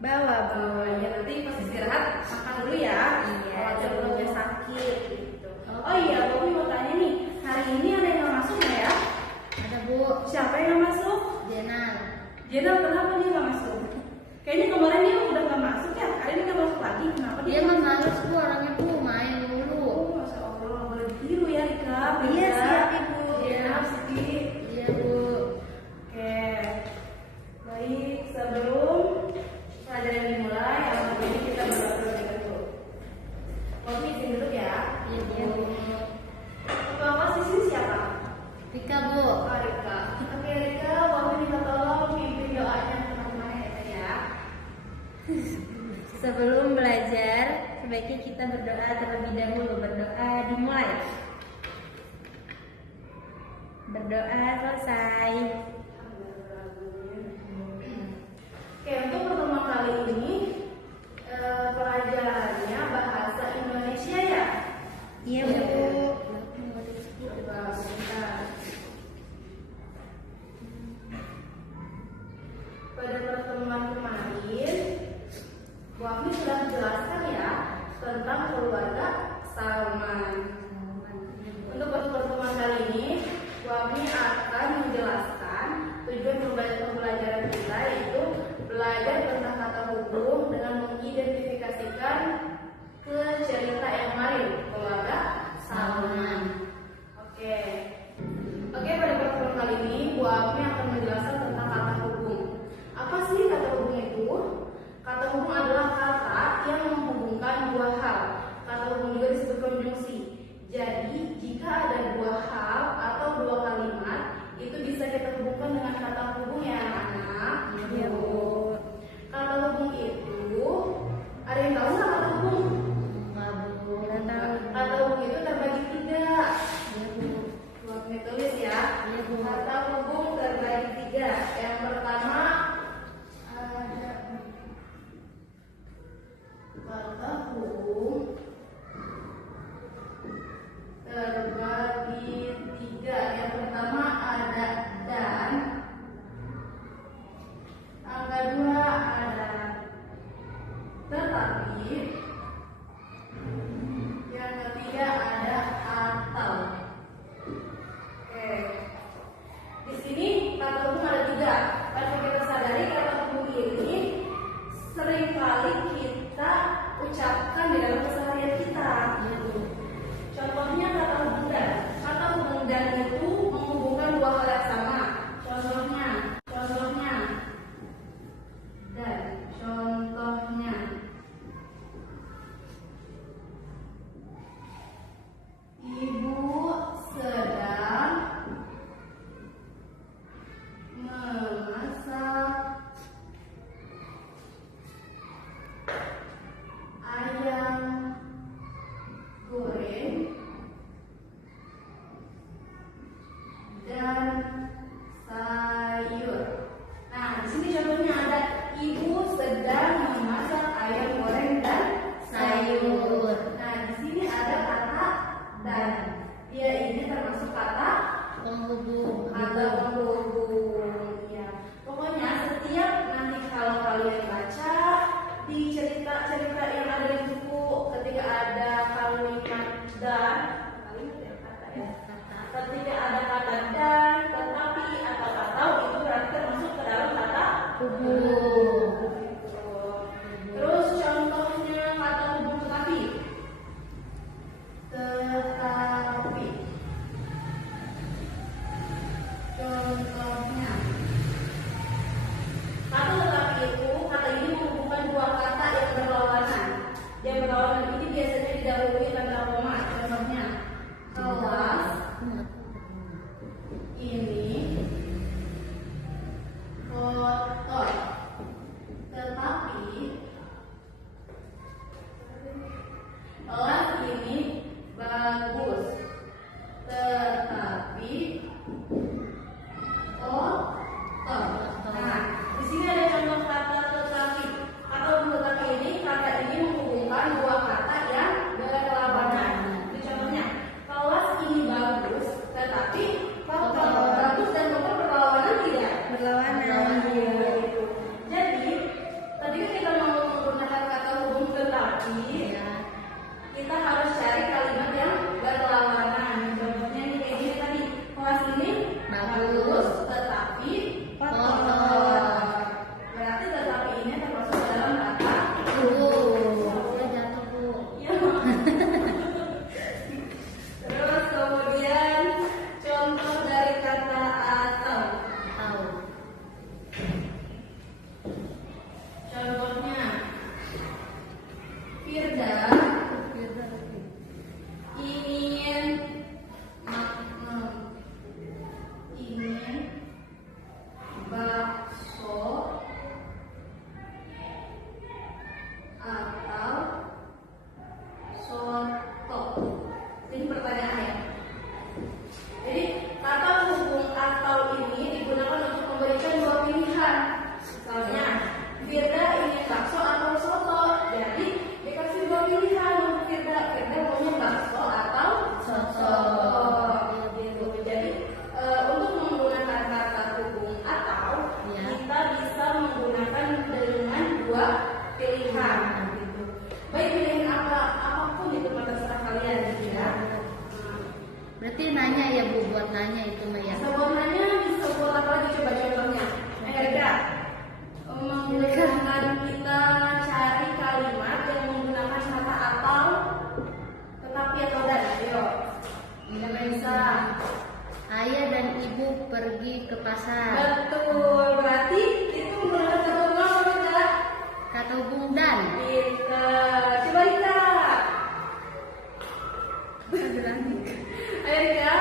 Bawa, Bu. Ya nanti pas istirahat makan dulu ya. Iya. Kalau perutnya sakit gitu. Oke. Oh iya, Bobi mau tanya nih. Hari ini ada yang nggak masuk nggak ya? Ada, Bu. Siapa yang nggak masuk? Jenal. Jenal, kenapa dia nggak masuk? Kayaknya kemarin dia udah nggak masuk ya. Hari ini nggak masuk lagi. Kenapa Dia mah males, Bu, orangnya, Bu, main mulu. Oh, masya Allah, boleh ditiru ya Rika. Iya, Rika. siap, Ibu. Iya, Siti. Iya, Bu. Oke, baik. Sebelum pelajaran dimulai, ini kita berdoa dulu. Bobi izin dulu ya. Iya, iya, Bu. Ketua kelas di sini siapa? Rika, Bu. Oh, Rika. Oke, Rika, Bobi minta tolong pimpin doanya teman-teman ya. Sebelum belajar, sebaiknya kita berdoa terlebih dahulu. Berdoa dimulai. Berdoa selesai. Oke, untuk pertemuan kali ini pelajarannya bahasa Indonesia ya. Iya, Bu. Coba sebentar. Pada pertemuan kemarin, Bu Afni sudah menjelaskan ya tentang keluarga Salman. Untuk pertemuan kali ini, Bu Afni akan menjelaskan tujuan pembelajaran kita, yaitu belajar tentang kata hubung dengan mengidentifikasikan ke cerita yang lain, keluarga Salman. Oke, pada pertemuan kali ini Bu Afni akan menjelaskan tentang kata hubung. Apa sih kata hubung itu? Kata hubung adalah kata yang menghubungkan dua hal. Kata hubung juga disebut konjungsi. Jadi, jika ada dua hal atau dua kalimat, itu bisa kita hubungkan dengan kata hubung ya anak-anak. Iya, Bu. Kata hubung itu, ada yang tahu nggak kata hubung? Enggak, Bu. Enggak tahu, Bu. nanya ya Bu, buat nanya itu Mbak ya. Bisa buat nanya, bisa buat apa lagi coba contohnya? Erika, menggunakan kita cari kalimat yang menggunakan kata atau, tetapi atau dan. Ayo, bisa. Ayah dan ibu pergi ke pasar. Betul, berarti itu menggunakan kata hubungan apa enggak? Kata hubung dan. Bisa. Coba Rika. Ayo Rika.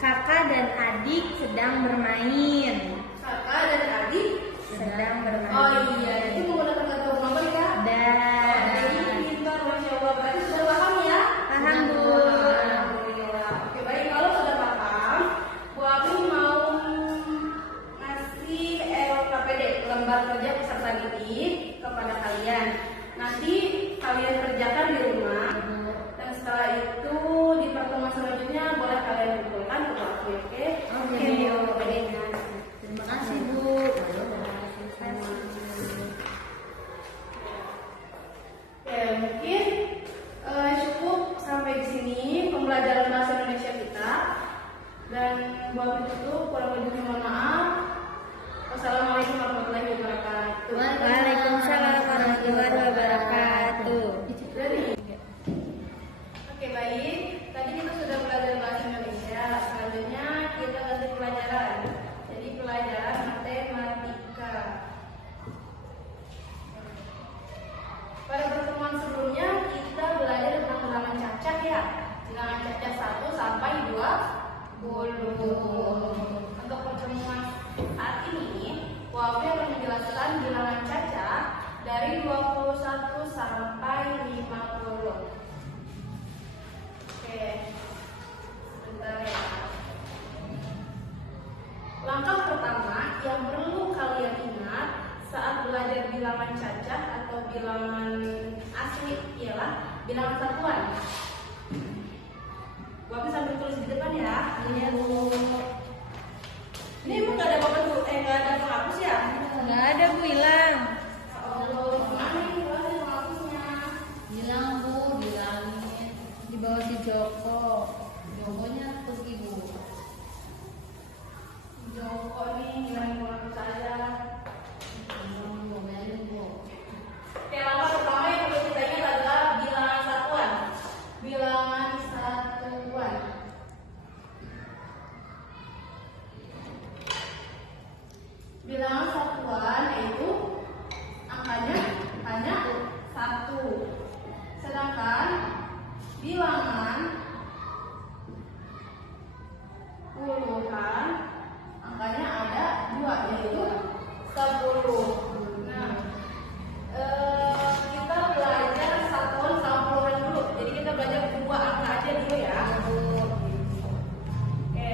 Kakak dan adik sedang bermain. Kakak dan adik Sedang bermain. Oh iya, itu menggunakan kata hubungan apa Rika? Dan. Jadi pintar, Masya Allah. Berarti sudah paham ya? Paham Bu. Alhamdulillah. Oke baik, kalau sudah paham, Bu Abi mau ngasih LKPD, lembar kerja peserta didik kepada kalian. Nanti kalian kerjakan di rumah. Dan setelah itu di pertemuan selanjutnya boleh kalian kumpulkan ke Bu Abi, oke? Oke, Bu. Terima kasih Bu. Ya, mungkin cukup sampai di sini pembelajaran bahasa Indonesia kita. Dan buat itu kurang lebihnya mohon maaf. Wassalamualaikum warahmatullahi wabarakatuh. Waalaikumsalam warahmatullahi wabarakatuh. Oke baik, tadi kita sudah belajar bahasa Indonesia. Selanjutnya kita ganti pelajaran. Jadi pelajaran matematika. Pada pertemuan sebelumnya kita belajar tentang bilangan cacah ya. Bilangan cacah 1 sampai 20. Untuk pertemuan saat ini, Bu Afi akan menjelaskan bilangan cacah dari 21 sampai 50. Oke. Sebentar ya. Langkah pertama yang perlu kalian ingat saat belajar bilangan cacah atau bilangan asli ialah bilangan satuan. Bu Abi sambil tulis di depan ya. Iya Bu. Ini emang nggak ada nggak ada penghapus ya? Nggak ada Bu, hilang. Oh, mana ini penghapusnya? Hilang Bu, hilangin. Di bawah si Joko. Jokonya pergi Bu. Joko nih hilangin penghapus saya. Oke, langkah pertama yang perlu kita ingat adalah bilangan satuan. Bilangan satuan. Bilangan satuan yaitu angkanya hanya 1. Sedangkan bilangan puluhan angkanya ada 2 yaitu 10. Nah, kita belajar satuan sama puluhan dulu. Jadi kita belajar 2 angka aja dulu ya. Oke,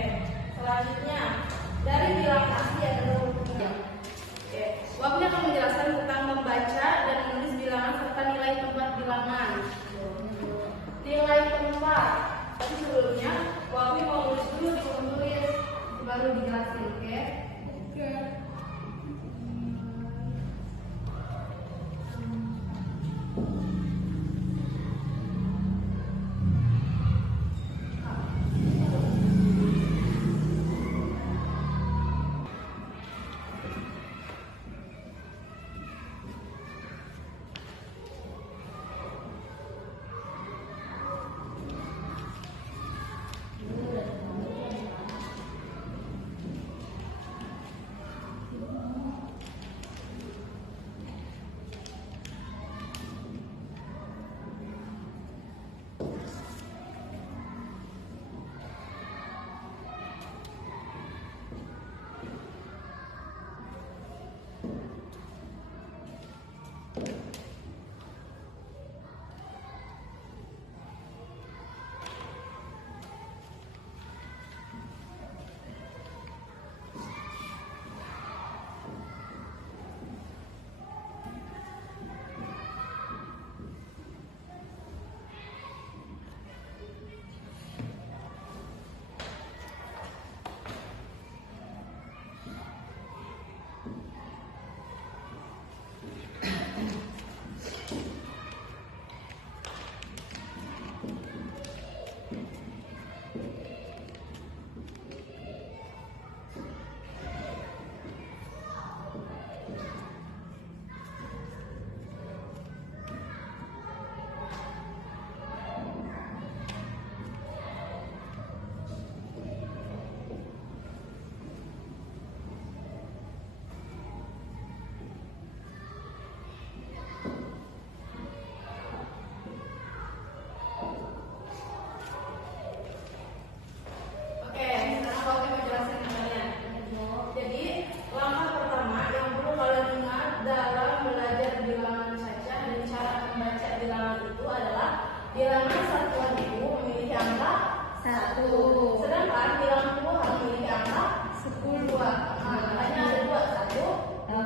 selanjutnya dari bilangan asli ada 20. Oke, Wabni akan menjelaskan tentang membaca dan menulis bilangan serta nilai tempat bilangan. Nilai tempat. Tapi sebelumnya Wabni mau nulis dulu di kolom tulis, baru dijelasin, oke? Oke.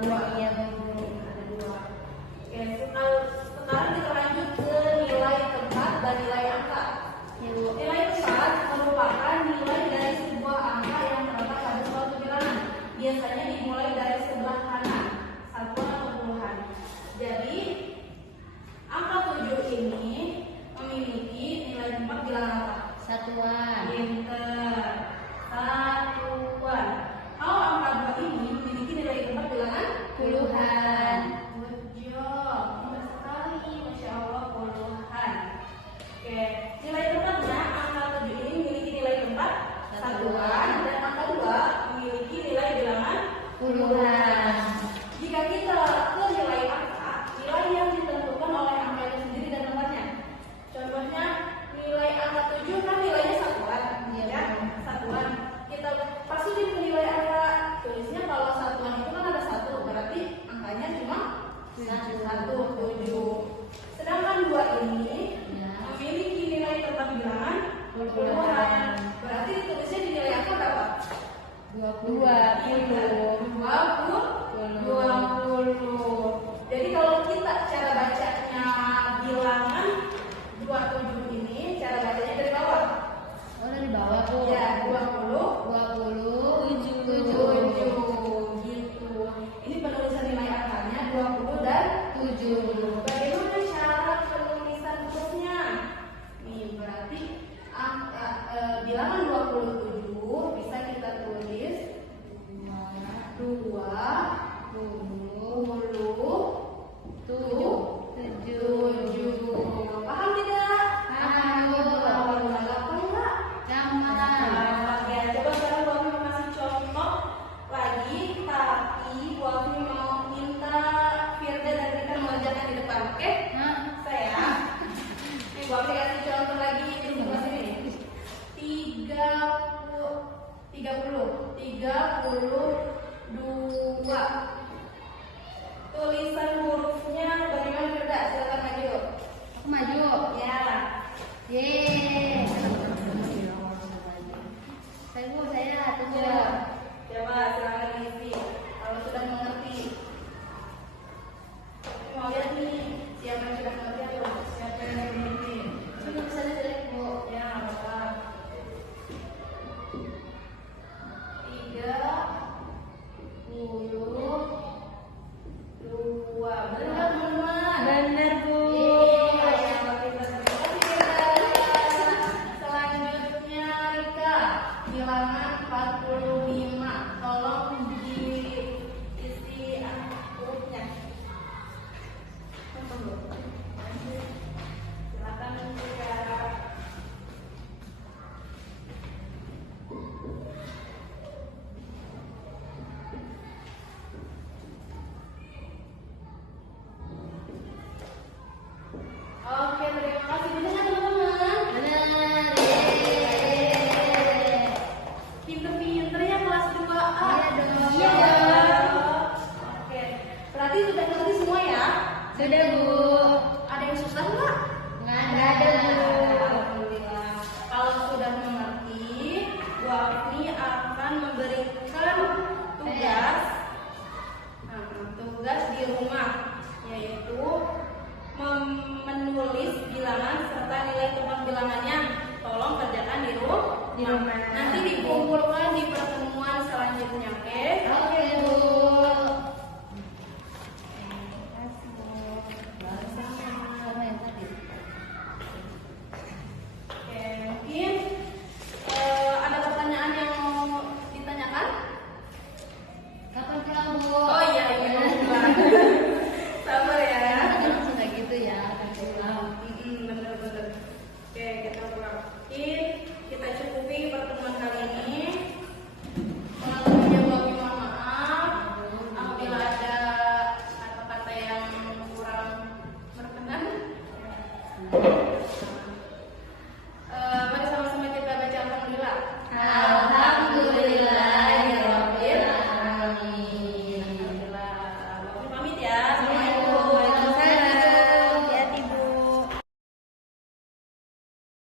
dua. Iya, Bu. Ada dua. Oke, sekarang kita lanjut ke nilai tempat dan nilai angka. Ya, Bu. Nilai tempat merupakan nilai dari sebuah angka yang terletak pada suatu bilangan. Biasanya dimulai dari sebelah kanan, satuan atau puluhan. Jadi, angka 7 ini memiliki nilai tempat bilangan apa? Satuan. Pinter. Satuan. Kalau angka 2 ini memiliki nilai tempat bilangan Puluhan. Good job. Pintar sekali. Masya Allah, puluhan. Oke, nilai tempatnya angka 7 ini memiliki nilai tempat satuan dan angka 2 memiliki nilai bilangan Puluhan. Jika kita ke nilai angka, nilai yang ditentukan oleh angka itu sendiri dan tempatnya. Contohnya nilai angka 7 kan nilainya satuan, Iya, ya, Bu. satuan. Kita masukin ke nilai angka, tulisnya kalau satuan itu kan ada 1, berarti angkanya cuma 7. Sedangkan 2 ini Ya. memiliki nilai tempat bilangan Puluhan. puluhan. Berarti ditulisnya di nilai angka berapa? 20. Jadi kalau kita cara bacanya bilangan 27 ini, cara bacanya dari bawah. Oh, dari bawah, Bu. Ya, 20. 27. Gitu. Ini penulisan nilai angkanya 20 dan 7. Bagaimana cara penulisan hurufnya? Nih, berarti bilangan 27 bisa kita tulis 20. 20. 7. 7.